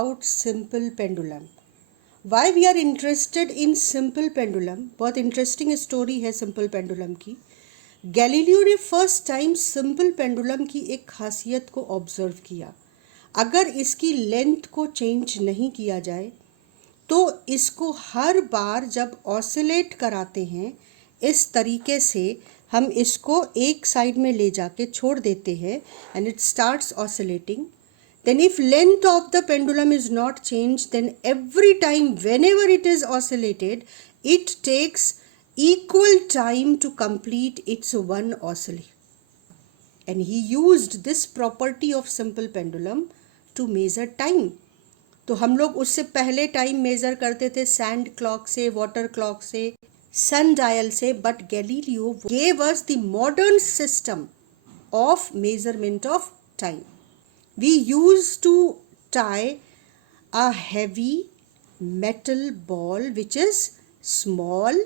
about simple pendulum. Why we are interested in simple pendulum? बहुत interesting story है simple pendulum की. Galileo ने first time simple pendulum की एक खासियत को ऑब्जर्व किया. अगर इसकी लेंथ को चेंज नहीं किया जाए तो इसको हर बार जब ऑसिलेट कराते हैं इस तरीके से हम इसको एक साइड में ले जाके छोड़ देते हैं and it starts oscillating. Then if length of the pendulum is not changed, then every time whenever it is oscillated, it takes equal time to complete its one oscillation. And he used this property of simple pendulum to measure time. तो हम लोग उससे पहले time measure करते थे sand clock से, water clock से, सन dial से, but Galileo gave us the modern system of measurement of time. We used to tie a heavy metal ball which is small,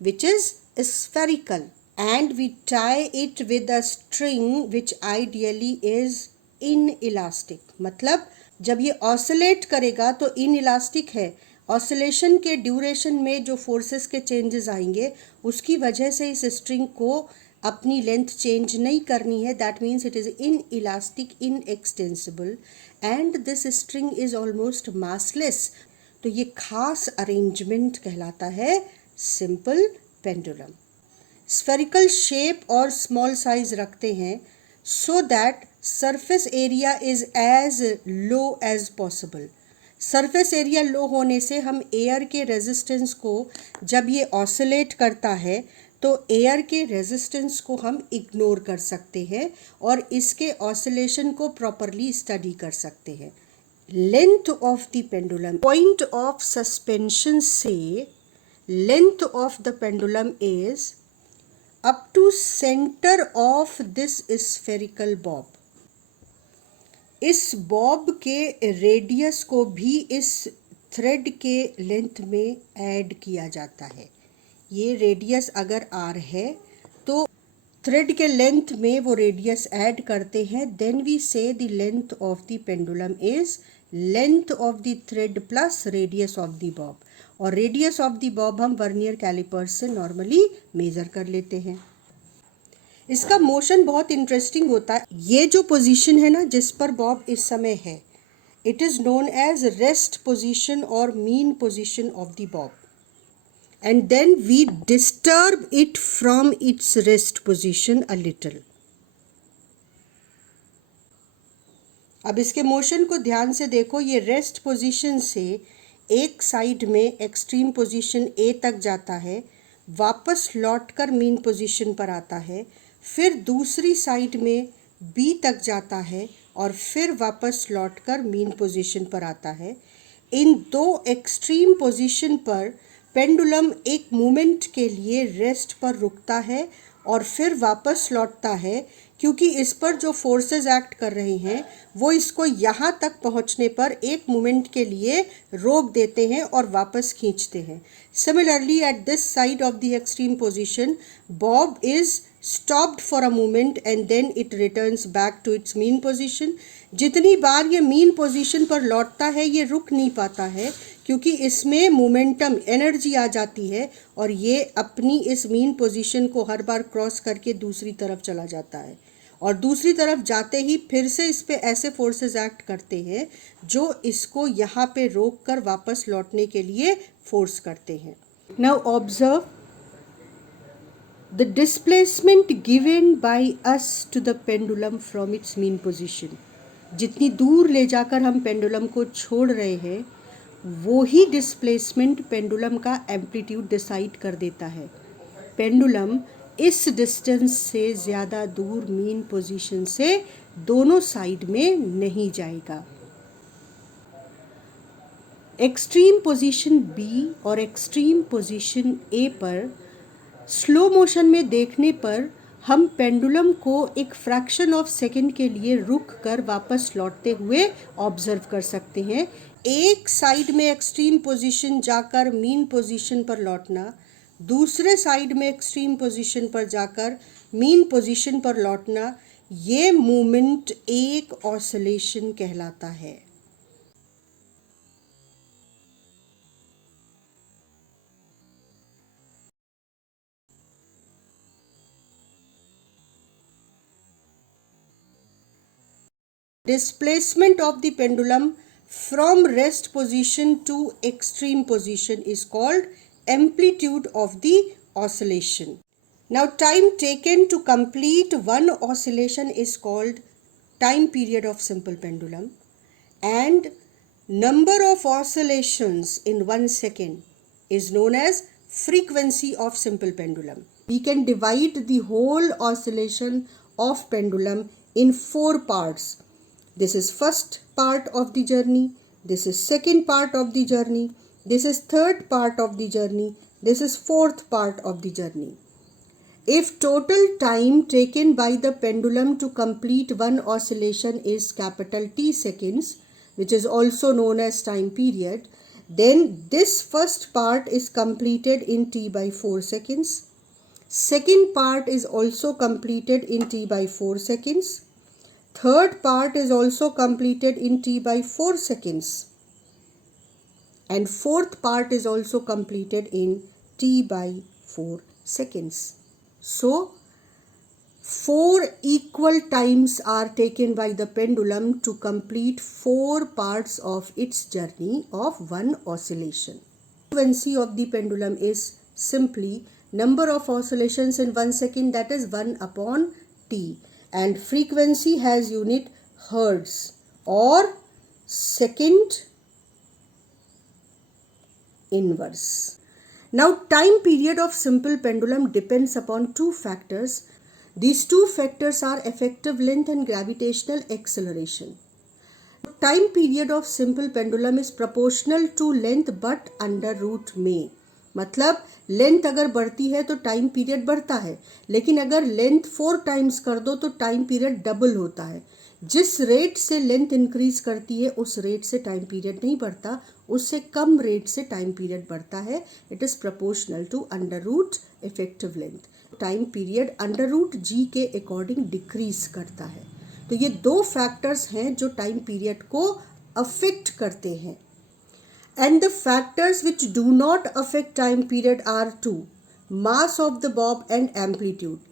which is spherical, and we tie it with a string which ideally is inelastic. मतलब जब ये oscillate करेगा तो inelastic है. Oscillation के duration में जो forces के चेंजेस आएंगे उसकी वजह से इस स्ट्रिंग को अपनी लेंथ चेंज नहीं करनी है. That means it is inelastic, inextensible, and this string is almost massless. तो ये खास अरेंजमेंट कहलाता है सिंपल पेंडुलम. स्फेरिकल शेप और स्मॉल साइज रखते हैं so that surface area is as low as possible. Surface area low होने से हम एयर के रेजिस्टेंस को जब ये ऑसिलेट करता है तो एयर के रेजिस्टेंस को हम इग्नोर कर सकते हैं और इसके ऑसिलेशन को प्रॉपरली स्टडी कर सकते हैं. Length of the pendulum, point of suspension से length of the pendulum is up to centre of this spherical bob. इस बॉब के रेडियस को भी इस थ्रेड के लेंथ में ऐड किया जाता है. ये रेडियस अगर आर है तो थ्रेड के लेंथ में वो रेडियस ऐड करते हैं. देन वी से the length of the pendulum is length of the thread plus radius of the Bob. और रेडियस ऑफ द बॉब हम वर्नियर कैलिपर्स से नॉर्मली मेज़र कर लेते हैं. इसका मोशन बहुत इंटरेस्टिंग होता है. ये जो पोजीशन है ना जिस पर बॉब इस समय है, it is known as rest position और mean position of the bob. And then we disturb it from its rest position a little. अब इसके मोशन को ध्यान से देखो. ये रेस्ट पोजीशन से एक साइड में एक्सट्रीम पोजीशन ए तक जाता है, वापस लौटकर मीन पोजीशन पर आता है, फिर दूसरी साइड में बी तक जाता है और फिर वापस लौटकर मीन पोजीशन पर आता है. इन दो एक्सट्रीम पोजीशन पर पेंडुलम एक मोमेंट के लिए रेस्ट पर रुकता है और फिर वापस लौटता है क्योंकि इस पर जो फोर्सेस एक्ट कर रहे हैं वो इसको यहाँ तक पहुँचने पर एक मोमेंट के लिए रोक देते हैं और वापस खींचते हैं. Similarly at this side of the extreme position Bob is stopped for a moment and then it returns back to its mean position. जितनी बार ये मीन पोजीशन पर लौटता है ये रुक नहीं पाता है क्योंकि इसमें मोमेंटम एनर्जी आ जाती है और ये अपनी इस मीन पोजीशन को हर बार क्रॉस करके दूसरी तरफ चला जाता है और दूसरी तरफ जाते ही फिर से इस पे ऐसे फोर्सेस एक्ट करते हैं जो इसको यहाँ पे रोक कर वापस लौटने के लिए फोर्स करते हैं. Now observe the displacement given by us to the pendulum from its mean position. जितनी दूर ले जाकर हम पेंडुलम को छोड़ रहे हैं वो ही डिस्प्लेसमेंट पेंडुलम का एम्पलीट्यूड डिसाइड कर देता है. पेंडुलम इस डिस्टेंस से ज़्यादा दूर मीन पोजीशन से दोनों साइड में नहीं जाएगा. एक्सट्रीम पोजीशन बी और एक्सट्रीम पोजीशन ए पर स्लो मोशन में देखने पर हम पेंडुलम को एक फ्रैक्शन ऑफ सेकंड के लिए रुक कर वापस लौटते हुए ऑब्जर्व कर सकते हैं. एक साइड में एक्सट्रीम पोजीशन जाकर मीन पोजीशन पर लौटना, दूसरे साइड में एक्सट्रीम पोजीशन पर जाकर मीन पोजीशन पर लौटना, ये मूवमेंट एक ऑसिलेशन कहलाता है. Displacement of the pendulum from rest position to extreme position is called amplitude of the oscillation. Now, time taken to complete one oscillation is called time period of simple pendulum, and number of oscillations in 1 second is known as frequency of simple pendulum. We can divide the whole oscillation of pendulum in 4 parts. This is first part of the journey, this is second part of the journey, this is third part of the journey, this is fourth part of the journey. If total time taken by the pendulum to complete one oscillation is capital T seconds, which is also known as time period, then this first part is completed in T by 4 seconds. Second part is also completed in T by 4 seconds. Third part is also completed in T by 4 seconds. And fourth part is also completed in T by 4 seconds. So, 4 equal times are taken by the pendulum to complete 4 parts of its journey of one oscillation. Frequency of the pendulum is simply number of oscillations in 1 second, that is 1 upon T. And frequency has unit hertz or second inverse. Now, time period of simple pendulum depends upon 2 factors. These 2 factors are effective length and gravitational acceleration. Time period of simple pendulum is proportional to length but under root में. मतलब length अगर बढ़ती है तो time period बढ़ता है, लेकिन अगर लेंथ 4 टाइम्स कर दो तो टाइम पीरियड डबल होता है. जिस रेट से लेंथ इंक्रीज करती है उस रेट से टाइम पीरियड नहीं बढ़ता, उससे कम रेट से टाइम पीरियड बढ़ता है. It is proportional to under root effective length. Time period under root g के अकॉर्डिंग डिक्रीज करता है. तो ये 2 फैक्टर्स हैं जो टाइम पीरियड को अफेक्ट करते हैं. And the factors which do not affect time period are 2: mass of the bob and amplitude.